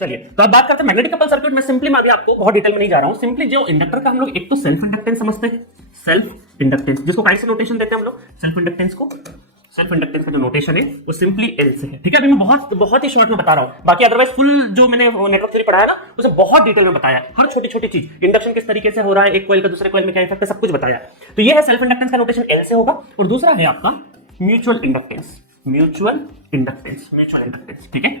चलिए तो अब बात करते हैं मैग्नेटिक कपल सर्किट में। सिंपली मैं अभी आपको बहुत डिटेल में नहीं जा रहा हूं। सिंपली जो इंडक्टर का हम लोग एक तो सेल्फ इंडक्टेंस समझते हैं, सेल्फ इंडक्टेंस जिसको कैसे नोटेशन देते हैं हम लोग, सेल्फ इंडक्टेंस को, सेल्फ इंडक्टेंस का जो नोटेशन है वो सिंपली एल से है। ठीक है, अभी मैं बहुत ही शॉर्ट में बता रहा हूं, बाकी अदरवाइज फुल जो मैंने नेटवर्क थ्योरी पढ़ाया ना उसे बहुत डिटेल में बताया है, हर छोटी छोटी चीज, इंडक्शन किस तरीके से हो रहा है, एक कॉइल का दूसरे कॉइल में क्या इफेक्ट है, सब कुछ बताया है। तो ये है सेल्फ इंडक्टेंस का नोटेशन एल से होगा। और दूसरा है आपका mutual inductance, mutual inductance, mutual inductance. ठीक है,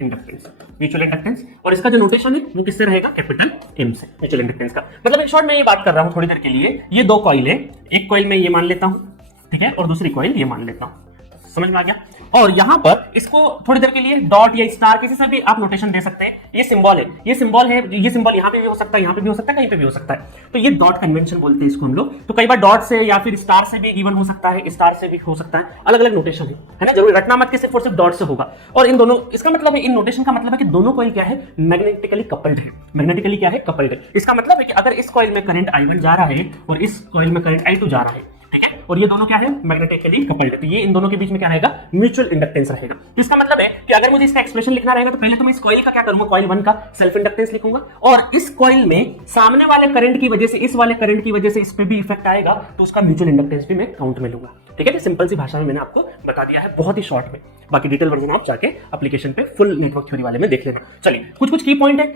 इंडक्टेंस, म्यूचुअल इंडक्टेंस, और इसका जो नोटेशन है वो किससे रहेगा, कैपिटल एम से, म्यूचुअल इंडक्टेंस का। मतलब इन शॉर्ट में ये बात कर रहा हूं थोड़ी देर के लिए, ये दो कॉइल है, एक कॉइल में ये मान लेता हूं, ठीक है, और दूसरी कॉइल ये मान लेता हूं, समझ में आ गया। और यहां पर इसको थोड़ी देर के लिए डॉट या स्टार किसी से भी आप नोटेशन दे सकते हैं। ये सिंबल है, ये सिंबल है, ये सिंबल यहां पे भी हो सकता है, यहां पे भी हो सकता है, कहीं पे भी हो सकता है। तो ये डॉट कन्वेंशन बोलते हैं इसको हम लोग। तो कई बार डॉट से या फिर स्टार से भी गिवन हो सकता है, स्टार से भी हो सकता है, अलग अलग नोटेशन है ना, जरूर रटना मत कि सिर्फ और सिर्फ डॉट से होगा। और इन दोनों, इसका मतलब है, इन नोटेशन का मतलब है कि दोनों कॉइल क्या है, मैग्नेटिकली कपल्ड है, मैग्नेटिकली क्या है, कपल्ड है। इसका मतलब है कि अगर इस कॉइल में करंट I1 जा रहा है और इस कॉइल में करंट I2 जा रहा है, ठीक है, और ये दोनों क्या है, मैग्नेटिकली कपल्ड है, तो ये इन दोनों के बीच में क्या रहेगा, म्यूचुअल इंडक्टेंस रहेगा। तो इसका मतलब है कि अगर मुझे इसका एक्सप्रेशन लिखना रहेगा तो पहले तो मैं इस कॉइल का क्या करूंगा, कॉइल 1 का सेल्फ इंडक्टेंस लिखूंगा, और इस कॉइल में सामने वाले करंट की वजह से, इस वाले करंट की वजह से इस पे भी इफेक्ट आएगा, तो उसका म्यूचुअल इंडक्टेंस भी मैं काउंट में लूंगा। ठीक है, सिंपल सी भाषा में मैंने आपको बता दिया है, बहुत ही शॉर्ट में। बाकी डिटेल वर्जन आप जाके एप्लीकेशन पे फुल नेटवर्क थ्योरी वाले में देख लेना। चलिए कुछ की पॉइंट है।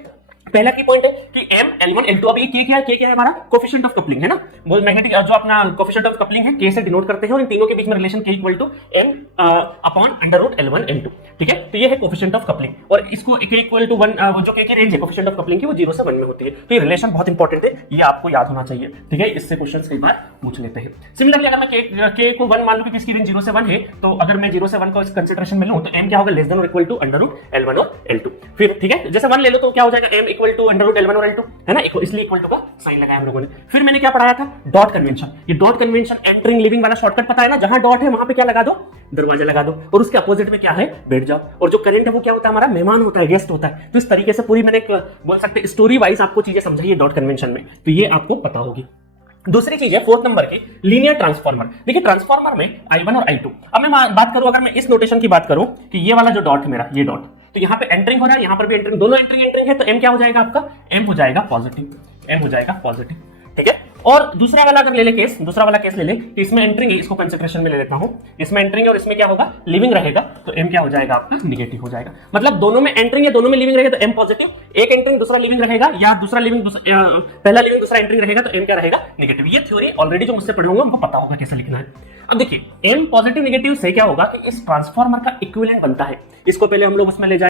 पहला की पॉइंट है कि M L1 L2, अब ये K क्या है, K क्या है हमारा कोफिशिएंट ऑफ कपलिंग है ना, वो मैग्नेटिक जो अपना कोफिशिएंट ऑफ कपलिंग है K से डिनोट करते हैं, और इन तीनों के बीच में relation K equal to M upon under root L1 L2। ठीक है, तो ये है कोफिशिएंट ऑफ कपलिंग, और इसको K इक्वल टू 1, जो K की रेंज है कोफिशिएंट ऑफ कपलिंग की वो 0 से 1 में होती है। तो ये रिलेशन बहुत इंपॉर्टेंट है, ये आपको याद होना चाहिए। ठीक है, इससे क्वेश्चंस कई बार पूछ लेते हैं। सिमिलरली अगर मैं K को 1 मान लूं कि इसकी रेंज 0 से 1 है, तो अगर मैं 0 से 1 को इस कंसीडरेशन में लूं तो M क्या होगा, लेस देन और equal to under root L1 और L2। फिर ठीक है, जैसे 1 ले लो तो क्या हो जाएगा, M equal to under root L1 और L2 है ना, इसलिए इक्वल टू का साइन लगाया हम लोगों ने। फिर मैंने क्या पढ़ाया था, डॉट कन्वेंशन। ये डॉट कन्वेंशन एंटरिंग लिविंग वाला शॉर्टकट पता है ना, जहां डॉट है वहां पे क्या लगा दो, दरवाजा लगा दो, और उसके अपोजिट में क्या है, बैठ जाओ। और जो करंट है वो क्या होता है, हमारा मेहमान होता है, गेस्ट होता है। तो इस तरीके से पूरी मैंने बोल सकते स्टोरी वाइज आपको चीजें समझाई है डॉट कन्वेंशन में, तो ये आपको पता होगी। दूसरी चीज है 4th नंबर की लीनियर ट्रांसफार्मर। देखिए ट्रांसफार्मर में I1 और I2, अब मैं बात करूं, अगर मैं इस नोटेशन की बात करूं कि ये वाला जो डॉट है मेरा, ये डॉट, तो यहाँ पे एंटरिंग हो रहा है, यहाँ पर भी एंटरिंग, दोनों एंटरिंग है, तो M क्या हो जाएगा आपका, M हो जाएगा पॉजिटिव, M हो जाएगा पॉजिटिव। ठीक है, और दूसरा वाला अगर ले ले केस, दूसरा वाला केस ले ले, तो इसमें एंटरिंग है, इसको कंसीडरेशन में ले लेता हूं, इसमें एंटरिंग है और इसमें क्या होगा, लिविंग रहेगा, तो M क्या हो जाएगा आपका, नेगेटिव हो जाएगा। मतलब दोनों में एंटरिंग है, दोनों में लिविंग रहेगा तो M पॉजिटिव, एक एंटरिंग दूसरा लिविंग रहेगा, या दूसरा लिविंग पहला लिविंग दूसरा एंटरिंग रहेगा, तो M क्या रहेगा, नेगेटिव। ये थ्योरी ऑलरेडी जो मुझसे पढ़े होंगे उनको पता होगा कैसे लिखना है। अब देखिए M पॉजिटिव नेगेटिव से क्या होगा कि इस ट्रांसफार्मर का इक्विवेलेंट बनता है, इसको पहले हम लोग उसमें ले जाए